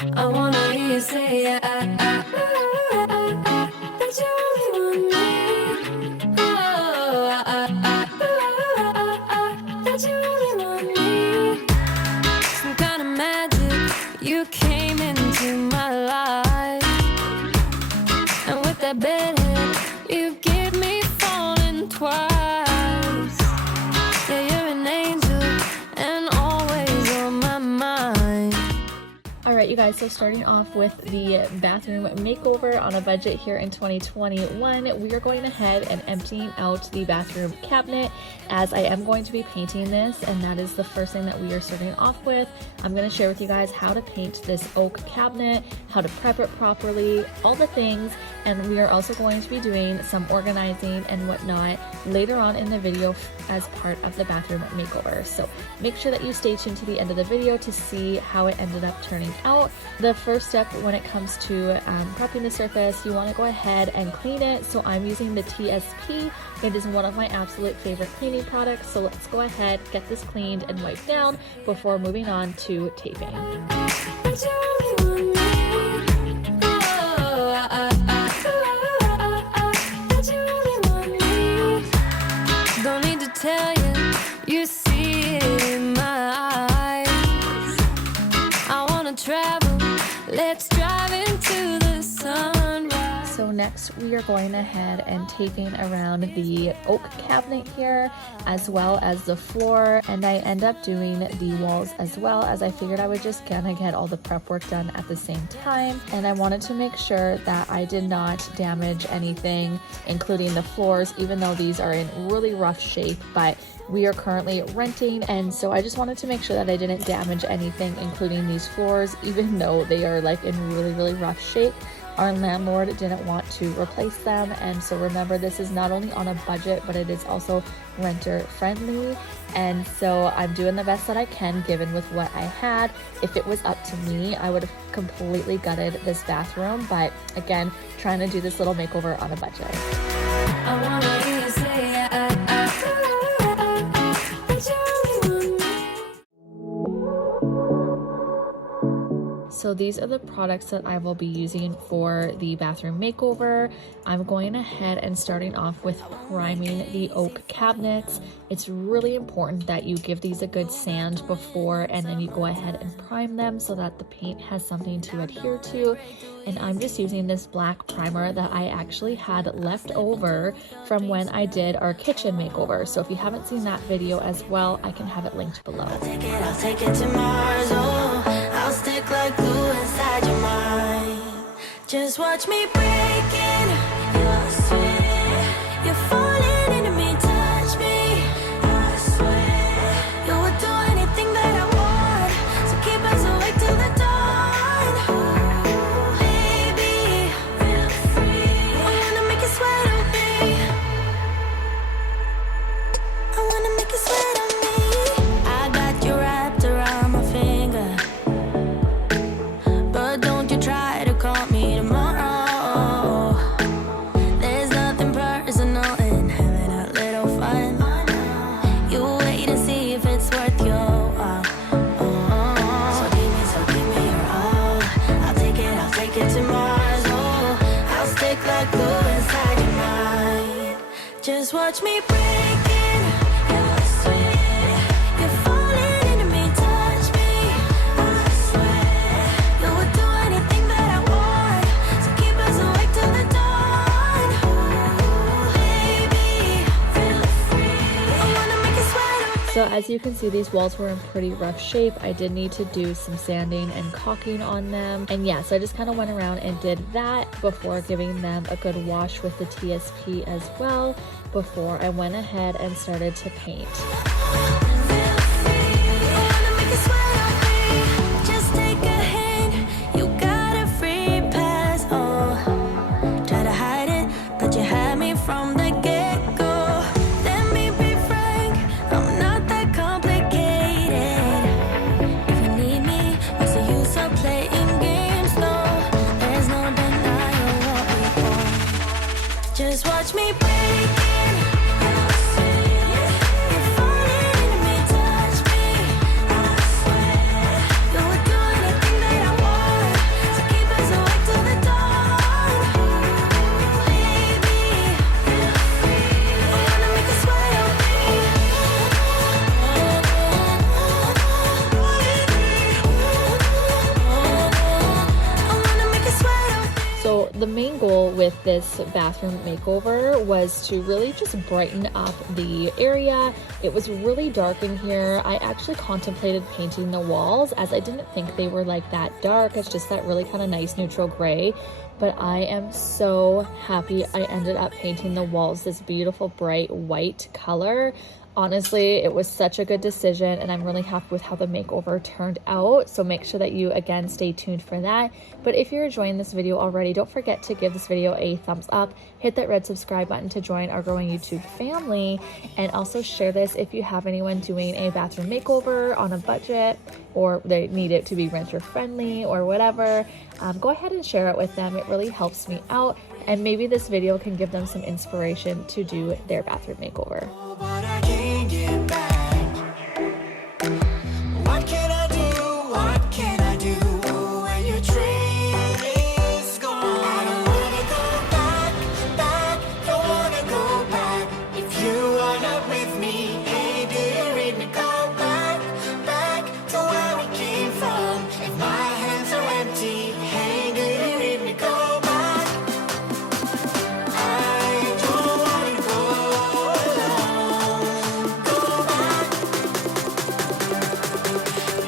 I wanna hear you say that you only want me. That you only want me. Some kind of magic, you came into my life, and with that bedhead, you give me falling twice. Yeah, you're an angel and always on my mind. Alright you guys, so starting off with the bathroom makeover on a budget here in 2021, we are going ahead and emptying out the bathroom cabinet, as I am going to be painting this, and that is the first thing that we are starting off with. I'm going to share with you guys how to paint this oak cabinet, how to prep it properly, all the things, and we are also going to be doing some organizing and whatnot later on in the video as part of the bathroom makeover. So make sure that you stay tuned to the end of the video to see how it ended up turning out. The first step when it comes to prepping the surface, you want to go ahead and clean it. So I'm using the TSP. It is one of my absolute favorite cleaning products. So let's go ahead, get this cleaned and wiped down before moving on to taping. Don't need to tell you, you see it in my eyes. I wanna travel, let's drive into the sunrise. So next we are going ahead and taping around the oak cabinet here, as well as the floor, and I end up doing the walls as well, as I figured I would just kind of get all the prep work done at the same time. And I wanted to make sure that I did not damage anything, including the floors, even though these are in really rough shape, but we are currently renting, and so I just wanted to make sure that I didn't damage anything, including these floors, even though they are like in really rough shape. Our landlord didn't want to replace them, and so remember, this is not only on a budget, but it is also renter friendly, and so I'm doing the best that I can given with what I had. If it was up to me, I would have completely gutted this bathroom, but again, trying to do this little makeover on a budget. I wanna hear you say that you only want me. So these are the products that I will be using for the bathroom makeover. I'm going ahead and starting off with priming the oak cabinets. It's really important that you give these a good sand before, and then you go ahead and prime them so that the paint has something to adhere to. And I'm just using this black primer that I actually had left over from when I did our kitchen makeover. So if you haven't seen that video as well, I can have it linked below. I'll take it to Mars, oh, I'll stick like glue inside your mind. Just watch me breaking your sweat. You're falling into me, touch me, I swear. You would do anything that I want, so keep us awake till the dawn. Ooh, baby, feel free. I wanna make you sweat on me. I wanna make you sweat on me. I got you wrapped around my finger, but don't you try to call me tomorrow. There's nothing personal in having a little fun. You wait and see if it's worth your while. So give me your all. I'll take it to Mars, oh, I'll stick like glue inside your mind. Just watch me breaking your sweat. You're falling into me, touch me, I swear. You would do anything that I want, so keep us awake till the dawn. Ooh, baby, feel free. I wanna make you sweat on me. So as you can see, these walls were in pretty rough shape. I did need to do some sanding and caulking on them. And yeah, so I just kind of went around and did that before giving them a good wash with the TSP as well, before I went ahead and started to paint. Just take a hint, you got a free pass, oh. Try to hide it, but you had me from the get-go. Let me be frank, I'm not that complicated. If you need me, what's the use of playing games, though? There's no denying what we want. Just watch me break it. So the main goal with this bathroom makeover was to really just brighten up the area. It was really dark in here. I actually contemplated painting the walls as I didn't think they were like that dark. It's just that really kind of nice neutral gray. But I am so happy I ended up painting the walls this beautiful bright white color. Honestly, it was such a good decision, and I'm really happy with how the makeover turned out. So make sure that you, again, stay tuned for that. But if you're enjoying this video already, don't forget to give this video a thumbs up, hit that red subscribe button to join our growing YouTube family, and also share this if you have anyone doing a bathroom makeover on a budget, or they need it to be renter friendly or whatever. Go ahead and share it with them. It really helps me out, and maybe this video can give them some inspiration to do their bathroom makeover. But I can't get back. What can I do? What can I do when your train is gone? I don't wanna go back, back. Don't wanna go back. If you are not with me, hey, do you read me? Go back, back to where we came from. If my hands are empty, hey, do you read me? Go back. I don't wanna go alone. Go back.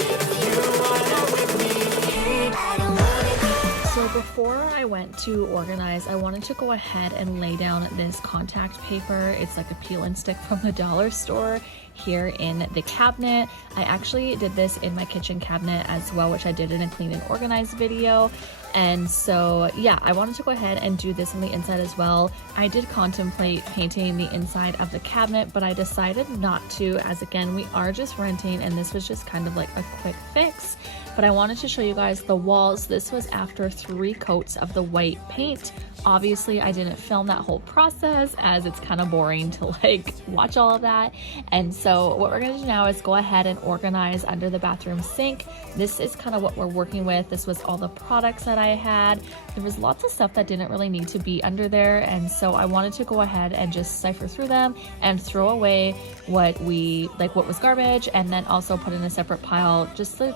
If you are not with me, hey, I don't wanna go. So before I went to organize, I wanted to go ahead and lay down this contact paper. It's like a peel and stick from the dollar store here in the cabinet. I actually did this in my kitchen cabinet as well, which I did in a clean and organized video. And so yeah, I wanted to go ahead and do this on the inside as well. I did contemplate painting the inside of the cabinet, but I decided not to, as again, we are just renting and this was just kind of like a quick fix. But I wanted to show you guys the walls. This was after 3 coats of the white paint. Obviously, I didn't film that whole process as it's kind of boring to like watch all of that. And so what we're gonna do now is go ahead and organize under the bathroom sink. This is kind of what we're working with. This was all the products that I had. There was lots of stuff that didn't really need to be under there. And so I wanted to go ahead and just cipher through them and throw away what was garbage, and then also put in a separate pile just the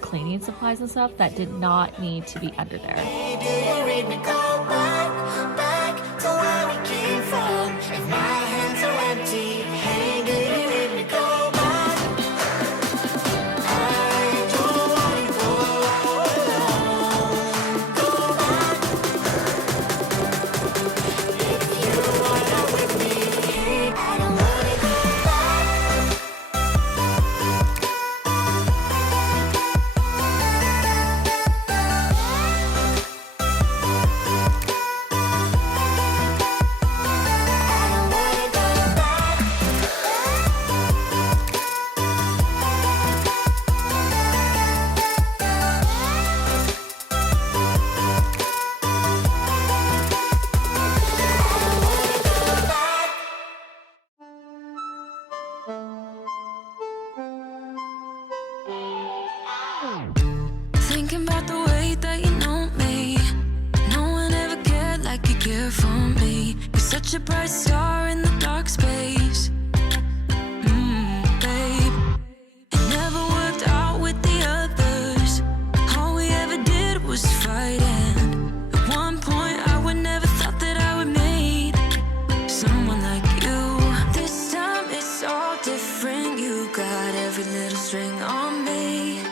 cleaning supplies and stuff that did not need to be under there. Hey, do you read me? Go back, back to where we came from. If my hands are empty, hey, do you read me? Go back. I don't wanna go alone. Go back. If you are not with me, hey, I don't wanna go back. I don't wanna go back. Thinking about the way that you know me. No one ever cared like you care for me. You're such a bright star in the dark space. Babe. It never worked out with the others. All we ever did was fight, and at one point I would never thought that I would meet someone like you. This time it's all different. You got every little string on me.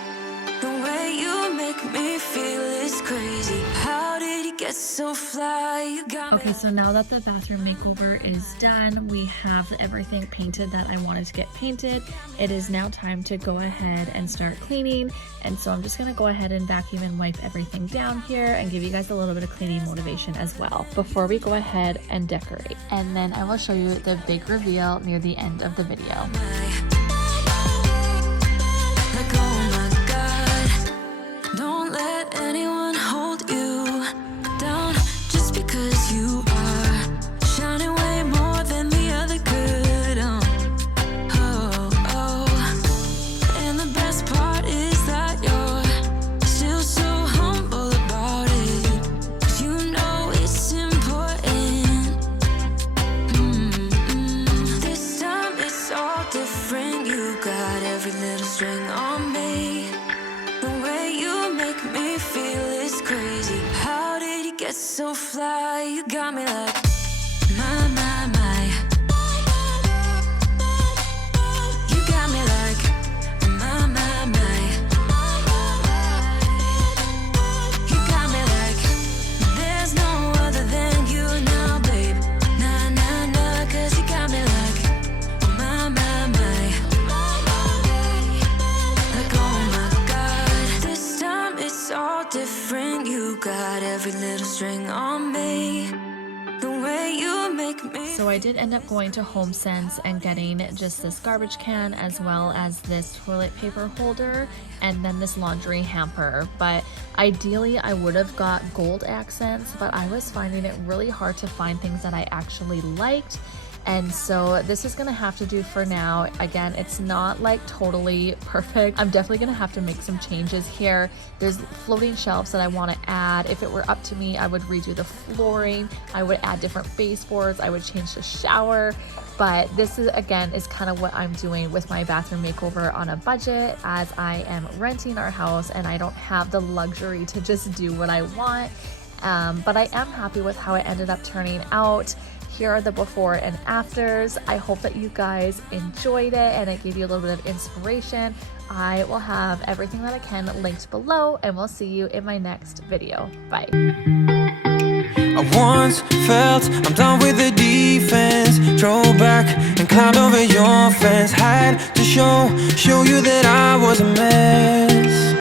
The way you make me feel is crazy. How did you get so fly? You got me. Okay, so now that the bathroom makeover is done, we have everything painted that I wanted to get painted. It is now time to go ahead and start cleaning. And so I'm just gonna go ahead and vacuum and wipe everything down here and give you guys a little bit of cleaning motivation as well before we go ahead and decorate. And then I will show you the big reveal near the end of the video. Like, oh my God, don't let anyone hold you down just because you are shining way more than the other could. And the best part is that you're still so humble about it. 'Cause you know it's important. This time it's all different. You got every little string on me. The way you make me feel is crazy. How did you get Get so fly, you got me like my, my, my. You got me like my, my, my. You got me like there's no other than you now, babe. Nah, nah, nah, 'cause you got me like my, my, my. Like oh my God, this time it's all different. You got every little string on me. The way you make me. So I did end up going to HomeSense and getting just this garbage can as well as this toilet paper holder and then this laundry hamper. But ideally I would have got gold accents, but I was finding it really hard to find things that I actually liked. And so this is gonna have to do for now. Again, it's not like totally perfect. I'm definitely gonna have to make some changes here. There's floating shelves that I wanna add. If it were up to me, I would redo the flooring. I would add different baseboards. I would change the shower. But this is, again, is kind of what I'm doing with my bathroom makeover on a budget, as I am renting our house and I don't have the luxury to just do what I want. But I am happy with how it ended up turning out. Here are the before and afters. I hope that you guys enjoyed it and it gave you a little bit of inspiration. I will have everything that I can linked below and we'll see you in my next video. Bye. I once felt I'm done with the defense. Drove back and climbed over your fence. Had to show you that I was a man.